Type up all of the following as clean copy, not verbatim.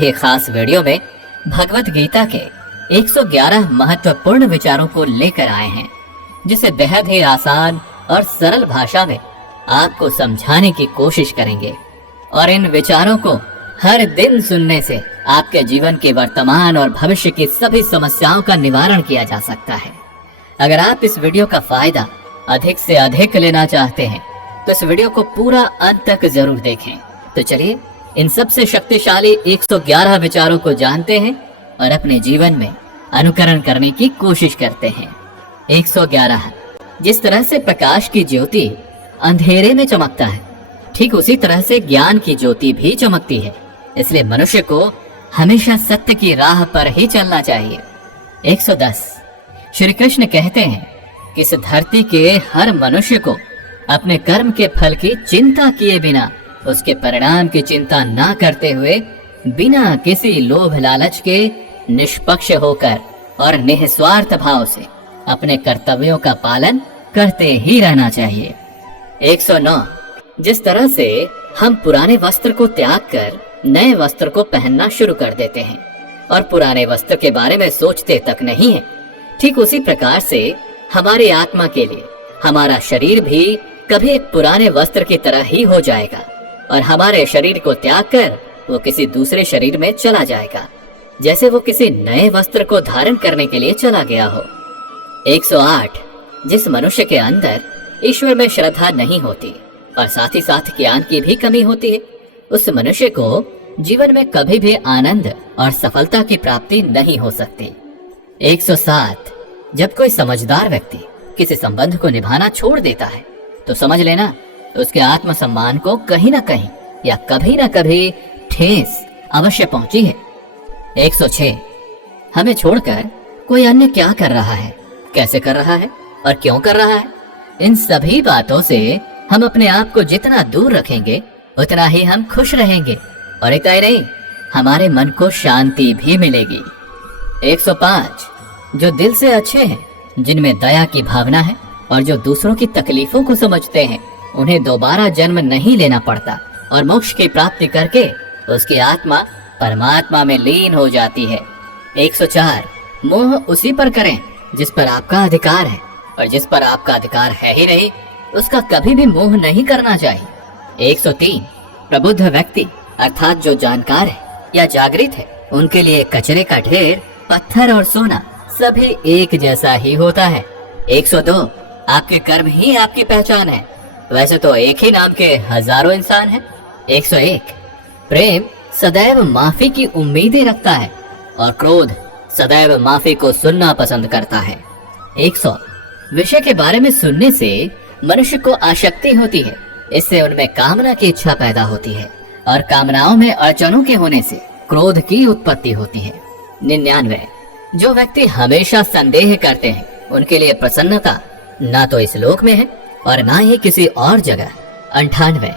ही खास वीडियो में भगवत गीता के 111 महत्वपूर्ण विचारों को लेकर आए हैं, जिसे बेहद ही आसान और सरल भाषा में आपको समझाने की कोशिश करेंगे। और इन विचारों को हर दिन सुनने से आपके जीवन के वर्तमान और भविष्य की सभी समस्याओं का निवारण किया जा सकता है। अगर आप इस वीडियो का फायदा अधिक से अधिक लेना चाहते हैं तो इस वीडियो को पूरा अंत तक जरूर देखें। तो चलिए इन सबसे शक्तिशाली 111 विचारों को जानते हैं और अपने जीवन में अनुकरण करने की कोशिश करते हैं। 111। जिस तरह से प्रकाश की ज्योति अंधेरे में चमकता है, ठीक उसी तरह से ज्ञान की ज्योति भी चमकती है। इसलिए मनुष्य को हमेशा सत्य की राह पर ही चलना चाहिए। 110। श्री कृष्ण कहते हैं कि इस धरती के हर मनुष्य को अपने कर्म के फल की चिंता किए बिना, उसके परिणाम की चिंता ना करते हुए, बिना किसी लोभ लालच के निष्पक्ष होकर और निस्वार्थ भाव से अपने कर्तव्यों का पालन करते ही रहना चाहिए। 109। जिस तरह से हम पुराने वस्त्र को त्याग कर नए वस्त्र को पहनना शुरू कर देते हैं और पुराने वस्त्र के बारे में सोचते तक नहीं है, ठीक उसी प्रकार से हमारी आत्मा के लिए हमारा शरीर भी कभी एक पुराने वस्त्र की तरह ही हो जाएगा और हमारे शरीर को त्याग कर वो किसी दूसरे शरीर में चला जाएगा, जैसे वो किसी नए वस्त्र को धारण करने के लिए चला गया हो। 108। जिस मनुष्य के अंदर ईश्वर में श्रद्धा नहीं होती और साथ ही साथ ज्ञान की भी कमी होती है, उस मनुष्य को जीवन में कभी भी आनंद और सफलता की प्राप्ति नहीं हो सकती। 107। जब कोई समझदार व्यक्ति किसी संबंध को निभाना छोड़ देता है तो समझ लेना उसके आत्मसम्मान को कहीं ना कहीं या कभी ना कभी ठेस अवश्य पहुंची है। 106। हमें छोड़कर कोई अन्य क्या कर रहा है, कैसे कर रहा है और क्यों कर रहा है, इन सभी बातों से हम अपने आप को जितना दूर रखेंगे उतना ही हम खुश रहेंगे और इतना ही नहीं, हमारे मन को शांति भी मिलेगी। 105। जो दिल से अच्छे हैं, जिनमें दया की भावना है और जो दूसरों की तकलीफों को समझते हैं, उन्हें दोबारा जन्म नहीं लेना पड़ता और मोक्ष की प्राप्ति करके उसकी आत्मा परमात्मा में लीन हो जाती है। 104। मोह उसी पर करें जिस पर आपका अधिकार है, और जिस पर आपका अधिकार है ही नहीं उसका कभी भी मोह नहीं करना चाहिए। 103। प्रबुद्ध व्यक्ति अर्थात जो जानकार है या जागृत है, उनके लिए कचरे का ढेर, पत्थर और सोना सभी एक जैसा ही होता है। 102। आपके कर्म ही आपकी पहचान है, वैसे तो एक ही नाम के हजारों इंसान हैं। 101। प्रेम सदैव माफी की उम्मीदें रखता है और क्रोध सदैव माफी को सुनना पसंद करता है। 100। विषय के बारे में सुनने से मनुष्य को आसक्ति होती है, इससे उनमें कामना की इच्छा पैदा होती है और कामनाओं में अड़चनों के होने से क्रोध की उत्पत्ति होती है। 99। जो व्यक्ति हमेशा संदेह करते हैं, उनके लिए प्रसन्नता ना तो इस लोक में है और ना ही किसी और जगह। 98।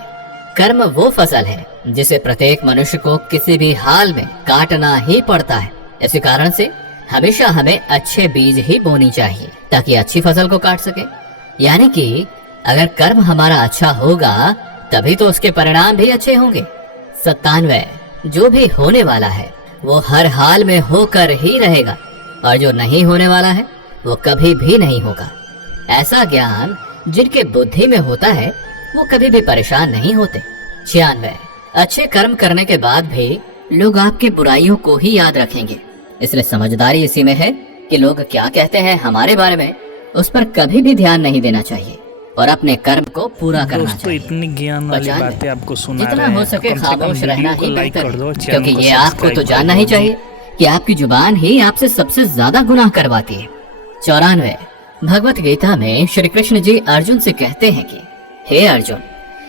कर्म वो फसल है जिसे प्रत्येक मनुष्य को किसी भी हाल में काटना ही पड़ता है। इसी कारण से हमेशा हमें अच्छे बीज ही बोनी चाहिए ताकि अच्छी फसल को काट सके। यानी कि अगर कर्म हमारा अच्छा होगा तभी तो उसके परिणाम भी अच्छे होंगे। 97। जो भी होने वाला है वो हर हाल में होकर ही रहेगा और जो नहीं होने वाला है वो कभी भी नहीं होगा। ऐसा ज्ञान जिनके बुद्धि में होता है वो कभी भी परेशान नहीं होते। 96। अच्छे कर्म करने के बाद भी लोग आपकी बुराइयों को ही याद रखेंगे, इसलिए समझदारी इसी में है कि लोग क्या कहते हैं हमारे बारे में, उस पर कभी भी ध्यान नहीं देना चाहिए और अपने कर्म को पूरा करना चाहिए। इतनी ज्ञान वाली बातें आपको सुना जितना हो सके खामोश रहना ही बेहतर है, क्योंकि ये आपको तो जानना ही चाहिए कि आपकी जुबान ही आपसे सबसे ज्यादा गुनाह करवाती है। 94। भगवत गीता में श्री कृष्ण जी अर्जुन से कहते हैं कि हे अर्जुन,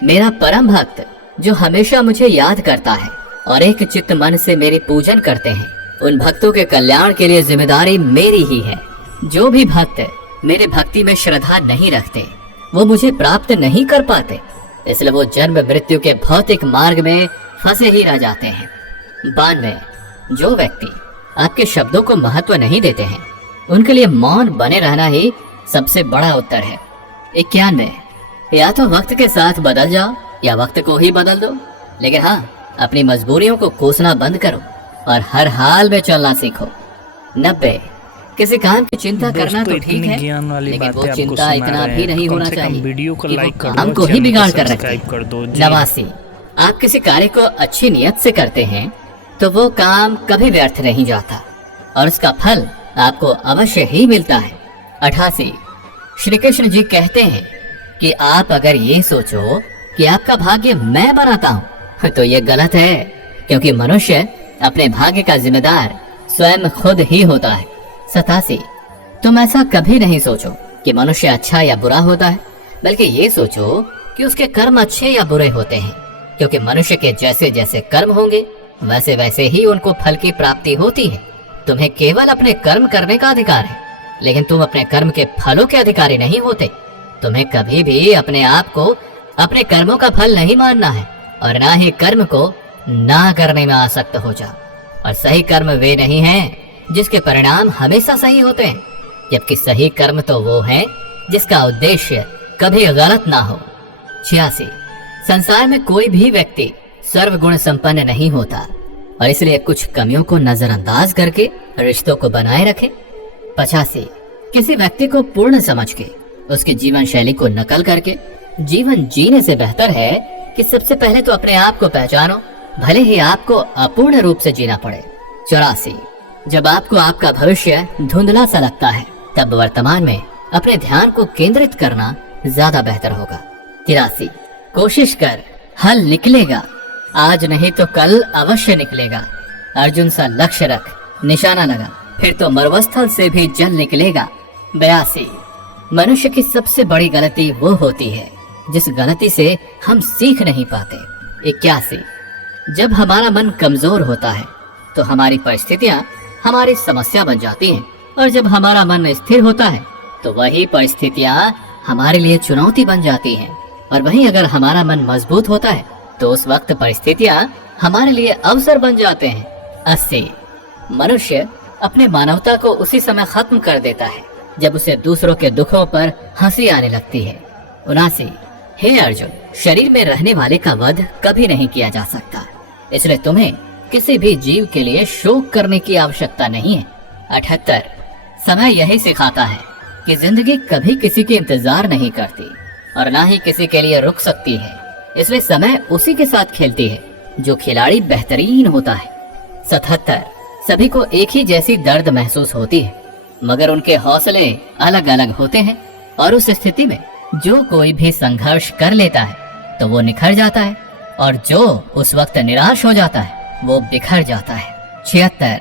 मेरा परम भक्त जो हमेशा मुझे याद करता है और एक चित्त मन से मेरी पूजन करते हैं, उन भक्तों के कल्याण के लिए जिम्मेदारी मेरी ही है। जो भी भक्त मेरे भक्ति में श्रद्धा नहीं रखते वो मुझे प्राप्त नहीं कर पाते, इसलिए वो जन्म मृत्यु के भौतिक मार्ग में फंसे ही रह जाते हैं। 92। जो व्यक्ति आपके शब्दों को महत्व नहीं देते हैं उनके लिए मौन बने रहना ही सबसे बड़ा उत्तर है। 91। या तो वक्त के साथ बदल जाओ या वक्त को ही बदल दो, लेकिन हाँ, अपनी मजबूरियों को कोसना बंद करो और हर हाल में चलना सीखो। 90 किसी काम की चिंता करना तो दोस्तों, ठीक इतनी है, ज्ञान वाली लेकिन बातें वो आपको चिंता सुना इतना रहे भी हैं, नहीं तो कम होना से कम चाहिए वीडियो को कि वो लाइक कर काम दो, को ही चैनल को बिगाड़ कर रखते सब्सक्राइब हैं। कर दो जी। 89 आप किसी कार्य को अच्छी नियत से करते हैं तो वो काम कभी व्यर्थ नहीं जाता और उसका फल आपको अवश्य ही मिलता है। 88 श्री कृष्ण जी कहते हैं कि आप अगर ये सोचो कि आपका भाग्य मैं बनाता हूँ तो ये गलत है, क्योंकि मनुष्य अपने भाग्य का जिम्मेदार स्वयं खुद ही होता है। 87 तुम ऐसा कभी नहीं सोचो कि मनुष्य अच्छा या बुरा होता है, बल्कि ये सोचो कि उसके कर्म अच्छे या बुरे होते हैं, क्योंकि मनुष्य के जैसे जैसे कर्म होंगे वैसे वैसे ही उनको फल की प्राप्ति होती है। तुम्हें केवल अपने कर्म करने का अधिकार है, लेकिन तुम अपने कर्म के फलों के अधिकारी नहीं होते। तुम्हें कभी भी अपने आप को अपने कर्मों का फल नहीं मानना है और ना ही कर्म को ना करने में आसक्त हो जाओ। और सही कर्म वे नहीं हैं जिसके परिणाम हमेशा सही होते हैं, जबकि सही कर्म तो वो है जिसका उद्देश्य कभी गलत ना हो। 86 संसार में कोई भी व्यक्ति सर्वगुण संपन्न नहीं होता और इसलिए कुछ कमियों को नजरअंदाज करके रिश्तों को बनाए रखें। 85 किसी व्यक्ति को पूर्ण समझ के उसकी जीवन शैली को नकल करके जीवन जीने से बेहतर है कि सबसे पहले तो अपने आप को पहचानो, भले ही आपको अपूर्ण रूप से जीना पड़े। 84 जब आपको आपका भविष्य धुंधला सा लगता है तब वर्तमान में अपने ध्यान को केंद्रित करना ज्यादा बेहतर होगा। 83 कोशिश कर, हल निकलेगा, आज नहीं तो कल अवश्य निकलेगा। अर्जुन सा लक्ष्य रख, निशाना लगा, फिर तो मरुस्थल से भी जल निकलेगा। 82 मनुष्य की सबसे बड़ी गलती वो होती है जिस गलती से हम सीख नहीं पाते। 81 जब हमारा मन कमजोर होता है तो हमारी परिस्थितियां हमारी समस्या बन जाती हैं, और जब हमारा मन स्थिर होता है तो वही परिस्थितियां हमारे लिए चुनौती बन जाती हैं, और वहीं अगर हमारा मन मजबूत होता है तो उस वक्त परिस्थितियां हमारे लिए अवसर बन जाते हैं। 80 मनुष्य अपने मानवता को उसी समय खत्म कर देता है जब उसे दूसरों के दुखों पर हंसी आने लगती है। 79 हे अर्जुन, शरीर में रहने वाले का वध कभी नहीं किया जा सकता, इसलिए तुम्हें किसी भी जीव के लिए शोक करने की आवश्यकता नहीं है। 78 समय यही सिखाता है कि जिंदगी कभी किसी के इंतजार नहीं करती और ना ही किसी के लिए रुक सकती है, इसलिए समय उसी के साथ खेलती है जो खिलाड़ी बेहतरीन होता है। 77 सभी को एक ही जैसी दर्द महसूस होती है, मगर उनके हौसले अलग अलग होते हैं, और उस स्थिति में जो कोई भी संघर्ष कर लेता है तो वो निखर जाता है, और जो उस वक्त निराश हो जाता है वो बिखर जाता है। 76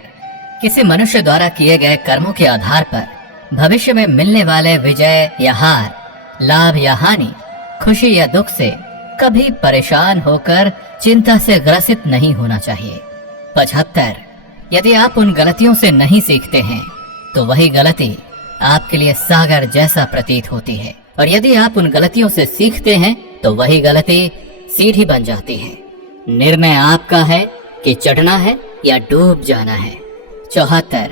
किसी मनुष्य द्वारा किए गए कर्मों के आधार पर भविष्य में मिलने वाले विजय या हार, लाभ या हानि, खुशी या दुख से कभी परेशान होकर चिंता से ग्रसित नहीं होना चाहिए। 75 यदि आप उन गलतियों से नहीं सीखते हैं तो वही गलती आपके लिए सागर जैसा प्रतीत होती है, और यदि आप उन गलतियों से सीखते हैं तो वही गलती सीढ़ी बन जाती है। निर्णय आपका है कि चढ़ना है या डूब जाना है। 74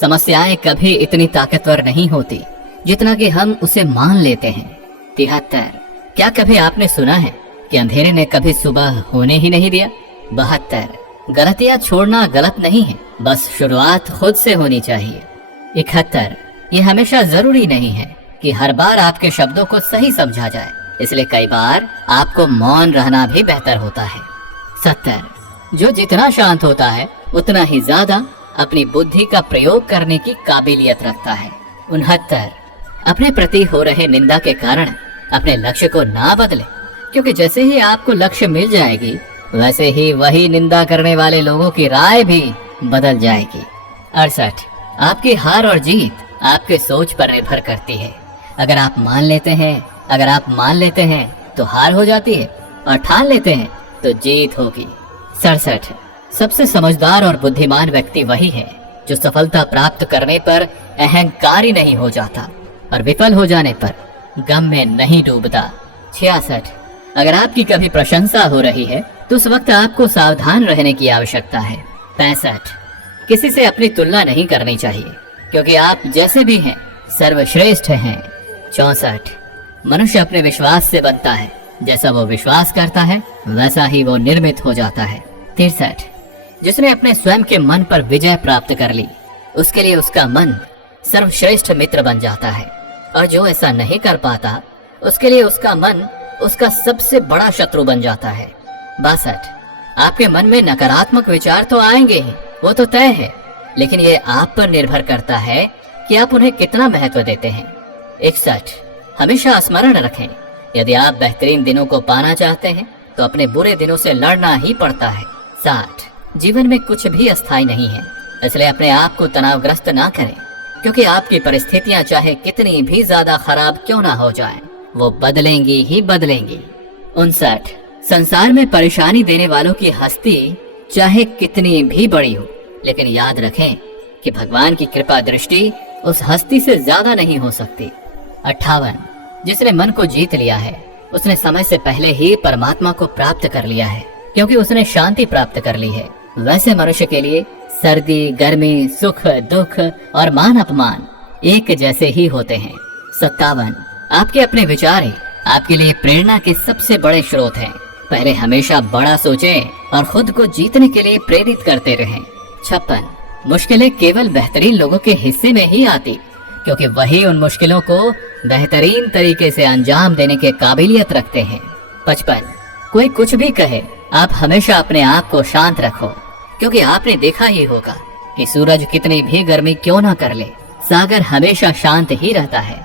समस्याएं कभी इतनी ताकतवर नहीं होती जितना कि हम उसे मान लेते हैं। 73 क्या कभी आपने सुना है कि अंधेरे ने कभी सुबह होने ही नहीं दिया। 72 गलतियां छोड़ना गलत नहीं है, बस शुरुआत खुद से होनी चाहिए। 71 ये हमेशा जरूरी नहीं है कि हर बार आपके शब्दों को सही समझा जाए, इसलिए कई बार आपको मौन रहना भी बेहतर होता है। 70 जो जितना शांत होता है उतना ही ज्यादा अपनी बुद्धि का प्रयोग करने की काबिलियत रखता है। 69 अपने प्रति हो रहे निंदा के कारण अपने लक्ष्य को ना बदले, क्योंकि जैसे ही आपको लक्ष्य मिल जाएगी वैसे ही वही निंदा करने वाले लोगों की राय भी बदल जाएगी। 68 आपकी हार और जीत आपके सोच पर निर्भर करती है। अगर आप मान लेते हैं तो हार हो जाती है, और ठान लेते हैं तो जीत होगी। 67 सबसे समझदार और बुद्धिमान व्यक्ति वही है जो सफलता प्राप्त करने पर अहंकारी नहीं हो जाता और विफल हो जाने पर गम में नहीं डूबता। 66 अगर आपकी कभी प्रशंसा हो रही है तो उस वक्त आपको सावधान रहने की आवश्यकता है। 65 किसी से अपनी तुलना नहीं करनी चाहिए, क्योंकि आप जैसे भी हैं सर्वश्रेष्ठ हैं। 64 मनुष्य अपने विश्वास से बनता है, जैसा वो विश्वास करता है वैसा ही वो निर्मित हो जाता है। 63 जिसने अपने स्वयं के मन पर विजय प्राप्त कर ली, उसके लिए उसका मन सर्वश्रेष्ठ मित्र बन जाता है, और जो ऐसा नहीं कर पाता उसके लिए उसका मन उसका सबसे बड़ा शत्रु बन जाता है। 62, आपके मन में नकारात्मक विचार तो आएंगे ही, वो तो तय है, लेकिन ये आप पर निर्भर करता है कि आप उन्हें कितना महत्व देते हैं। 61, हमेशा स्मरण रखें, यदि आप बेहतरीन दिनों को पाना चाहते हैं तो अपने बुरे दिनों से लड़ना ही पड़ता है। 60, जीवन में कुछ भी अस्थायी नहीं है, इसलिए अपने आप को तनावग्रस्त ना करें, क्योंकि आपकी परिस्थितियां चाहे कितनी भी ज्यादा खराब क्यों ना हो जाएं, वो बदलेंगी ही बदलेंगी। 59, संसार में परेशानी देने वालों की हस्ती चाहे कितनी भी बड़ी हो, लेकिन याद रखें कि भगवान की कृपा दृष्टि उस हस्ती से ज्यादा नहीं हो सकती। 58, जिसने मन को जीत लिया है उसने समय से पहले ही परमात्मा को प्राप्त कर लिया है, क्योंकि उसने शांति प्राप्त कर ली है। वैसे मनुष्य के लिए सर्दी, गर्मी, सुख, दुख और मान अपमान एक जैसे ही होते हैं। 57, आपके अपने विचार ही आपके लिए प्रेरणा के सबसे बड़े स्रोत हैं। पहले हमेशा बड़ा सोचें और खुद को जीतने के लिए प्रेरित करते रहें। 56, मुश्किलें केवल बेहतरीन लोगों के हिस्से में ही आती, क्योंकि वही उन मुश्किलों को बेहतरीन तरीके से अंजाम देने के काबिलियत रखते हैं। 55, कोई कुछ भी कहे, आप हमेशा अपने आप को शांत रखो, क्योंकि आपने देखा ही होगा कि सूरज कितनी भी गर्मी क्यों ना कर ले, सागर हमेशा शांत ही रहता है।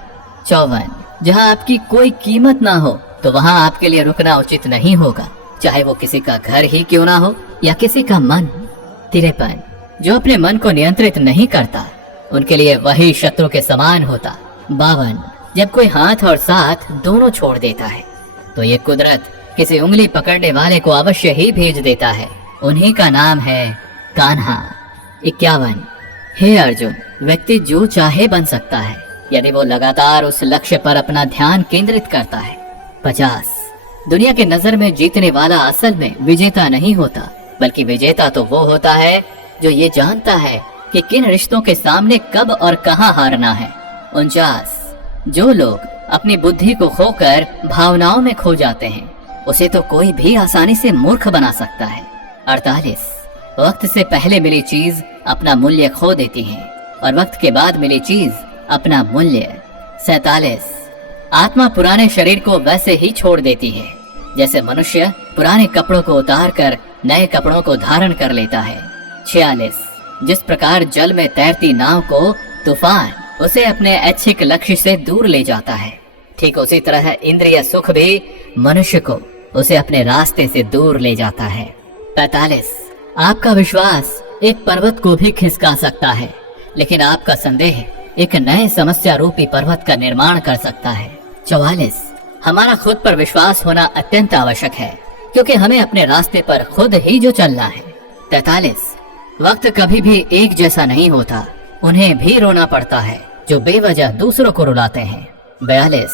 54, जहाँ आपकी कोई कीमत ना हो तो वहाँ आपके लिए रुकना उचित नहीं होगा, चाहे वो किसी का घर ही क्यों ना हो या किसी का मन। 53, जो अपने मन को नियंत्रित नहीं करता उनके लिए वही शत्रु के समान होता। 52, जब कोई हाथ और साथ दोनों छोड़ देता है तो ये कुदरत किसी उंगली पकड़ने वाले को अवश्य ही भेज देता है, उन्हीं का नाम है कान्हा। 51, हे अर्जुन, व्यक्ति जो चाहे बन सकता है यदि वो लगातार उस लक्ष्य पर अपना ध्यान केंद्रित करता है। 50, दुनिया के नजर में जीतने वाला असल में विजेता नहीं होता, बल्कि विजेता तो वो होता है जो ये जानता है कि किन रिश्तों के सामने कब और कहां हारना है। 49, जो लोग अपनी बुद्धि को खोकर भावनाओं में खो जाते हैं उसे तो कोई भी आसानी से मूर्ख बना सकता है। 48, वक्त से पहले मिली चीज अपना मूल्य खो देती है और वक्त के बाद मिली चीज अपना मूल्य। 47, आत्मा पुराने शरीर को वैसे ही छोड़ देती है जैसे मनुष्य पुराने कपड़ों को उतार कर नए कपड़ों को धारण कर लेता है। 46, जिस प्रकार जल में तैरती नाव को तूफान उसे अपने ऐच्छिक लक्ष्य से दूर ले जाता है, ठीक उसी तरह इंद्रिय सुख भी मनुष्य को उसे अपने रास्ते से दूर ले जाता है। 45, आपका विश्वास एक पर्वत को भी खिसका सकता है, लेकिन आपका संदेह एक नए समस्या रूपी पर्वत का निर्माण कर सकता है। 44, हमारा खुद पर विश्वास होना अत्यंत आवश्यक है, क्योंकि हमें अपने रास्ते पर खुद ही जो चलना है। 43, वक्त कभी भी एक जैसा नहीं होता, उन्हें भी रोना पड़ता है जो बेवजह दूसरों को रुलाते हैं। 42,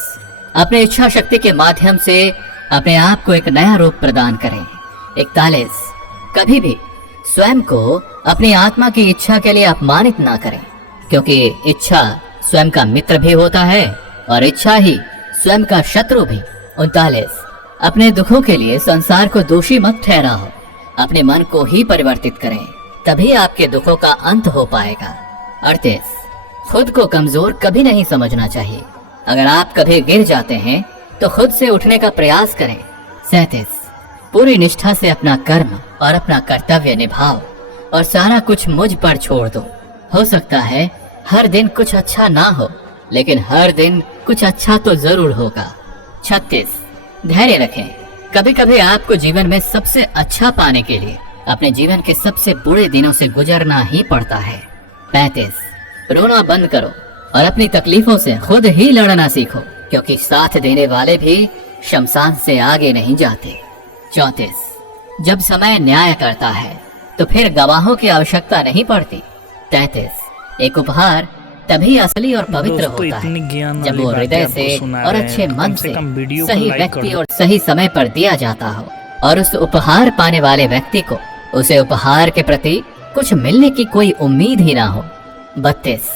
अपने इच्छा शक्ति के माध्यम से अपने आप को एक नया रूप प्रदान करें। 41, कभी भी स्वयं को अपनी आत्मा की इच्छा के लिए अपमानित ना करें, क्योंकि इच्छा स्वयं का मित्र भी होता है और इच्छा ही स्वयं का शत्रु भी। 39, अपने दुखों के लिए संसार को दोषी मत ठहराओ, अपने मन को ही परिवर्तित करें, तभी आपके दुखों का अंत हो पाएगा। 38, खुद को कमजोर कभी नहीं समझना चाहिए, अगर आप कभी गिर जाते हैं तो खुद से उठने का प्रयास करें। 37, पूरी निष्ठा से अपना कर्म और अपना कर्तव्य निभाओ और सारा कुछ मुझ पर छोड़ दो। हो सकता है हर दिन कुछ अच्छा ना हो, लेकिन हर दिन कुछ अच्छा तो जरूर होगा। 36, धैर्य रखें, कभी कभी आपको जीवन में सबसे अच्छा पाने के लिए अपने जीवन के सबसे बुरे दिनों से गुजरना ही पड़ता है। 35, रोना बंद करो और अपनी तकलीफों से खुद ही लड़ना सीखो, क्योंकि साथ देने वाले भी शमशान से आगे नहीं जाते। 34, जब समय न्याय करता है तो फिर गवाहों की आवश्यकता नहीं पड़ती। 33, एक उपहार तभी असली और पवित्र होता है जब वो हृदय से और अच्छे मन से सही व्यक्ति और सही समय पर दिया जाता हो और उस उपहार पाने वाले व्यक्ति को उसे उपहार के प्रति कुछ मिलने की कोई उम्मीद ही ना हो। 32,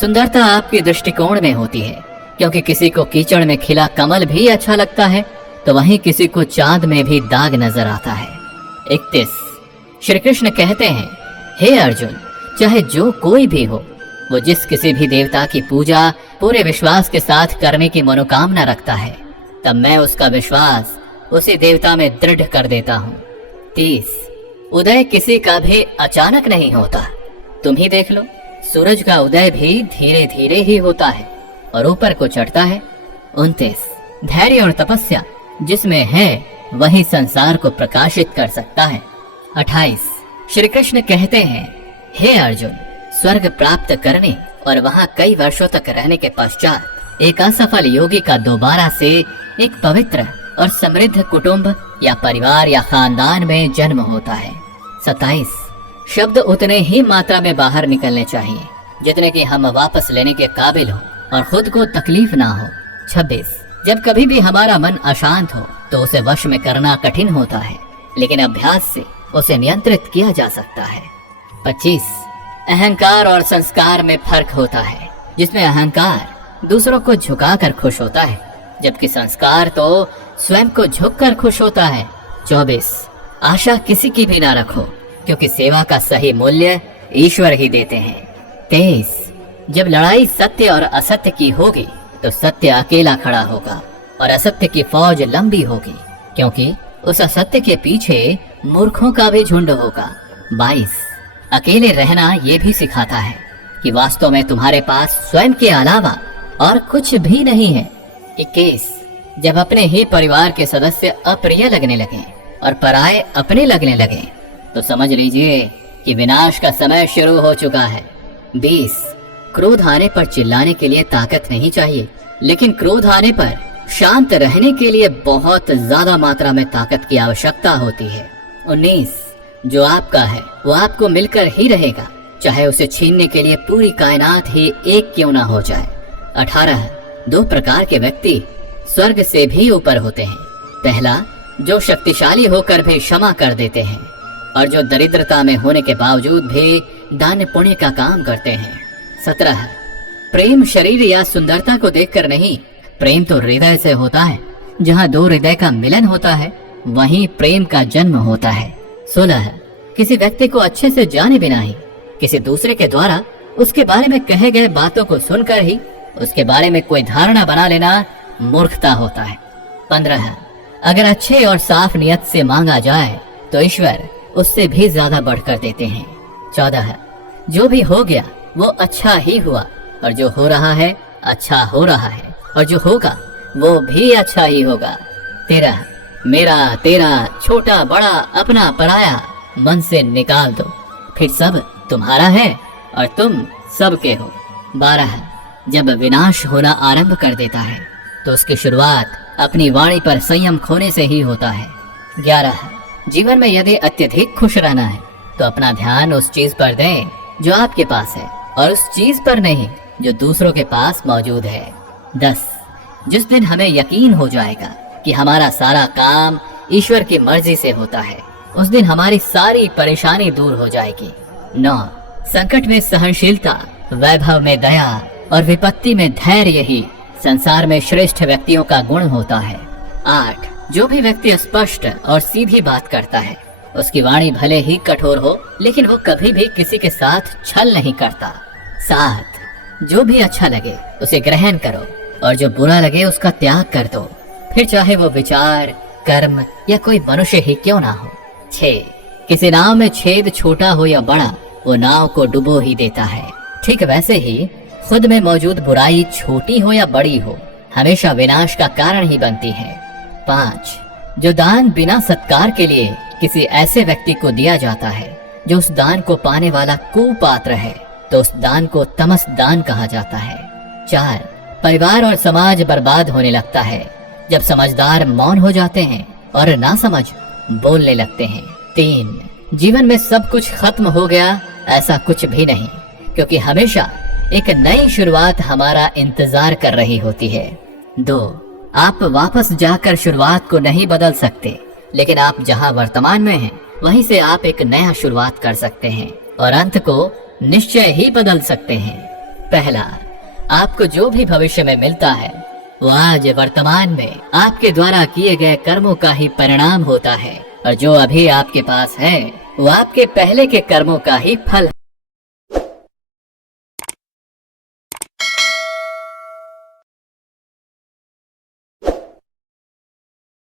सुंदरता आपके दृष्टिकोण में होती है, क्योंकि किसी को कीचड़ में खिला कमल भी अच्छा लगता है तो वहीं किसी को चांद में भी दाग नजर आता है। 31, श्री कृष्ण कहते हैं, हे अर्जुन, चाहे जो कोई भी हो, वो जिस किसी भी देवता की पूजा पूरे विश्वास के साथ करने की मनोकामना रखता है, तब मैं उसका विश्वास उसी देवता में दृढ़ कर देता हूँ। 30 उदय किसी का भी अचानक नहीं होता। तुम ही देख लो, सूरज का उदय भी धीरे धीरे ही होता है और ऊपर को चढ़ता है। 29 धैर्य और तपस्या जिसमें है वही संसार को प्रकाशित कर सकता है। 28 श्री कृष्ण कहते हैं, हे अर्जुन, स्वर्ग प्राप्त करने और वहां कई वर्षों तक रहने के पश्चात एक असफल योगी का दोबारा से एक पवित्र और समृद्ध कुटुंब या परिवार या खानदान में जन्म होता है। 27 शब्द उतने ही मात्रा में बाहर निकलने चाहिए जितने कि हम वापस लेने के काबिल हो और खुद को तकलीफ ना हो। 26 जब कभी भी हमारा मन अशांत हो तो उसे वश में करना कठिन होता है, लेकिन अभ्यास से उसे नियंत्रित किया जा सकता है। 25 अहंकार और संस्कार में फर्क होता है, जिसमें अहंकार दूसरों को झुकाकर खुश होता है, जबकि संस्कार तो स्वयं को झुककर खुश होता है। 24 आशा किसी की भी ना रखो, क्योंकि सेवा का सही मूल्य ईश्वर ही देते हैं। 23 जब लड़ाई सत्य और असत्य की होगी तो सत्य अकेला खड़ा होगा और असत्य की फौज लंबी होगी, क्योंकि उस असत्य के पीछे मूर्खों का भी झुंड होगा। 22 अकेले रहना ये भी सिखाता है कि वास्तव में तुम्हारे पास स्वयं के अलावा और कुछ भी नहीं है। 21 जब अपने ही परिवार के सदस्य अप्रिय लगने लगे और पराये अपने लगने लगे तो समझ लीजिए कि विनाश का समय शुरू हो चुका है। 20 क्रोध आने पर चिल्लाने के लिए ताकत नहीं चाहिए, लेकिन क्रोध आने पर शांत रहने के लिए बहुत ज्यादा मात्रा में ताकत की आवश्यकता होती है। 19 जो आपका है वो आपको मिलकर ही रहेगा, चाहे उसे छीनने के लिए पूरी कायनात ही एक क्यों ना हो जाए। 18 दो प्रकार के व्यक्ति स्वर्ग से भी ऊपर होते हैं। पहला, जो शक्तिशाली होकर भी क्षमा कर देते हैं और जो दरिद्रता में होने के बावजूद भी दान पुण्य का काम करते हैं। 17 प्रेम शरीर या सुंदरता को देखकर नहीं, प्रेम तो हृदय से होता है। जहाँ दो हृदय का मिलन होता है वहीं प्रेम का जन्म होता है। 16 किसी व्यक्ति को अच्छे से जाने बिना ही किसी दूसरे के द्वारा उसके बारे में कहे गए बातों को सुनकर ही उसके बारे में कोई धारणा बना लेना मूर्खता होता है। 15 अगर अच्छे और साफ नियत से मांगा जाए तो ईश्वर उससे भी ज्यादा बढ़कर देते हैं। 14 जो भी हो गया वो अच्छा ही हुआ और जो हो रहा है अच्छा हो रहा है और जो होगा वो भी अच्छा ही होगा। 13 मेरा तेरा छोटा बड़ा अपना पराया मन से निकाल दो, फिर सब तुम्हारा है और तुम सबके हो। 12 जब विनाश होना आरंभ कर देता है तो उसकी शुरुआत अपनी वाणी पर संयम खोने से ही होता है। 11 जीवन में यदि अत्यधिक खुश रहना है तो अपना ध्यान उस चीज पर दें जो आपके पास है और उस चीज पर नहीं जो दूसरों के पास मौजूद है। 10 जिस दिन हमें यकीन हो जाएगा कि हमारा सारा काम ईश्वर की मर्जी से होता है, उस दिन हमारी सारी परेशानी दूर हो जाएगी। 9 संकट में सहनशीलता, वैभव में दया और विपत्ति में धैर्य ही संसार में श्रेष्ठ व्यक्तियों का गुण होता है। 8 जो भी व्यक्ति स्पष्ट और सीधी बात करता है उसकी वाणी भले ही कठोर हो, लेकिन वो कभी भी किसी के साथ छल नहीं करता। 7 जो भी अच्छा लगे उसे ग्रहण करो और जो बुरा लगे उसका त्याग कर दो, फिर चाहे वो विचार, कर्म या कोई मनुष्य ही क्यों ना हो। 6 किसी नाव में छेद छोटा हो या बड़ा, वो नाव को डुबो ही देता है। ठीक वैसे ही खुद में मौजूद बुराई छोटी हो या बड़ी हो, हमेशा विनाश का कारण ही बनती है। 5 जो दान बिना सत्कार के लिए किसी ऐसे व्यक्ति को दिया जाता है जो उस दान को पाने वाला कुपात्र है, तो उस दान को तमस दान कहा जाता है। 4 परिवार और समाज बर्बाद होने लगता है जब समझदार मौन हो जाते हैं और नासमझ बोलने लगते हैं। 3 जीवन में सब कुछ खत्म हो गया ऐसा कुछ भी नहीं, क्योंकि हमेशा एक नई शुरुआत हमारा इंतजार कर रही होती है। 2 आप वापस जाकर शुरुआत को नहीं बदल सकते, लेकिन आप जहां वर्तमान में हैं वहीं से आप एक नया शुरुआत कर सकते हैं और अंत को निश्चय ही बदल सकते हैं। पहला, आपको जो भी भविष्य में मिलता है वो आज वर्तमान में आपके द्वारा किए गए कर्मों का ही परिणाम होता है, और जो अभी आपके पास है वो आपके पहले के कर्मों का ही फल